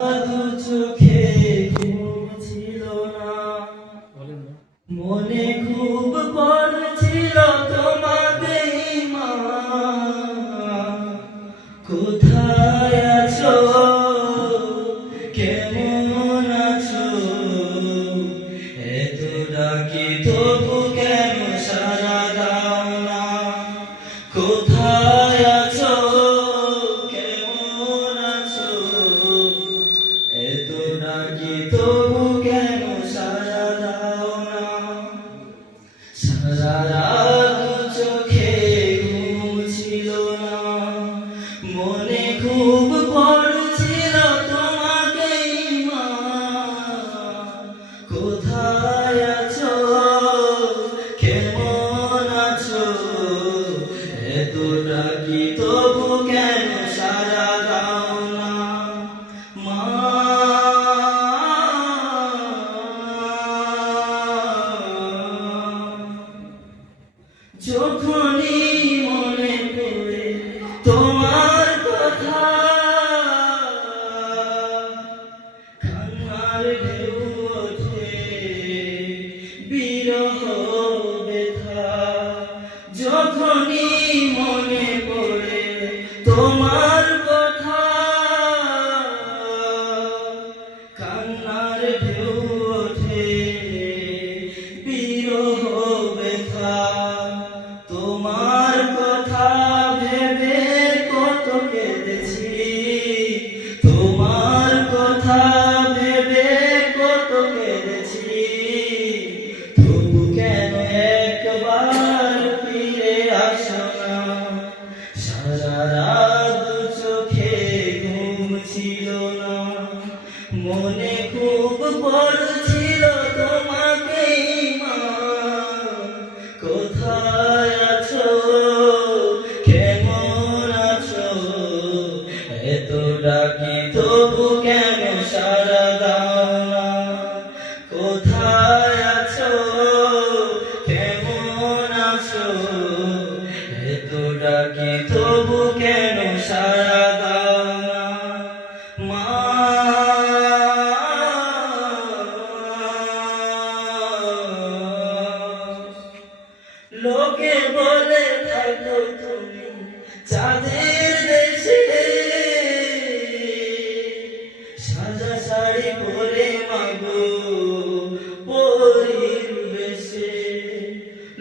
দু চোখে ঘুম ছিল না, মনে খুব পড়ছিল তোমাকে মা। কোথায় আছো, কেমন আছো, এত ডাকি তবু কেন সাড়া দাও না। কোথায় আছো, কেমন আছো, এত ডাকি তবু কেন সাড়া দাও না। সারা রাত চোখে ঘুম ছিল না, মনে খুব পড়ছিল তোমাকে মা। কোথায় আছো, কেমন আছো, এত ডাকি তবু কেন সাড়া দাও না মা। যখনই মনে পড়ে তোমার কথা, কান্নার ঢেউ ওঠে বিরহ ব্যথা। যখনই মনে পড়ে তোমার কথা, কান্নার ঢেউ ওঠে বিরহ ব্যথা। তোমার কথা ভেবে কত কেঁদেছি, তোমার কথা ভেবে কত কেঁদেছি, তবু কেন একবার ফিরে আসো না। সারা রাত চোখে ঘুম ছিল না, মনে খুব পড়ছিল তোমাকে মা। কোথায় আছো, কেমন আছো, এত ডাকি তবু কেন সাড়া দাও না। কোথায় আছো, কেমন আছো, এত ডাকি তবু কেন সাড়া দাও না মা। লোকে বলে থাকো তুমি চাঁদের দেশে, সাজা শাড়ি পরে মাগো পরীর বেশে।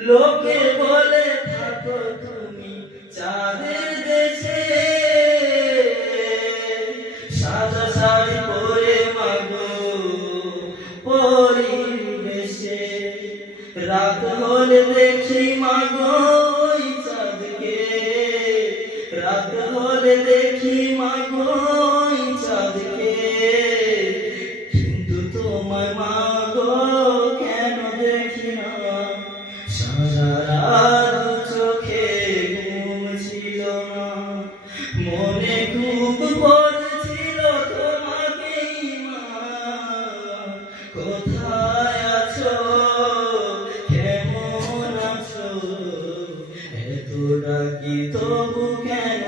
লোকে বলে থাকো তুমি চাঁদের দেশে, সাজা শাড়ি পরে মাগো পরীর বেশে। রাত হলে দেখি মাগো ওই চাঁদকে, রাত হলে দেখি মাগো ওই চাঁদকে, কিন্তু তোমায় মাগো কেন দেখি না। সারা রাত চোখে ঘুম ছিল না, মনে খুব পড়ছিল তোমাকে মা। কোথায় আছো, কেমন আছো, এত ডাকি তবু কেন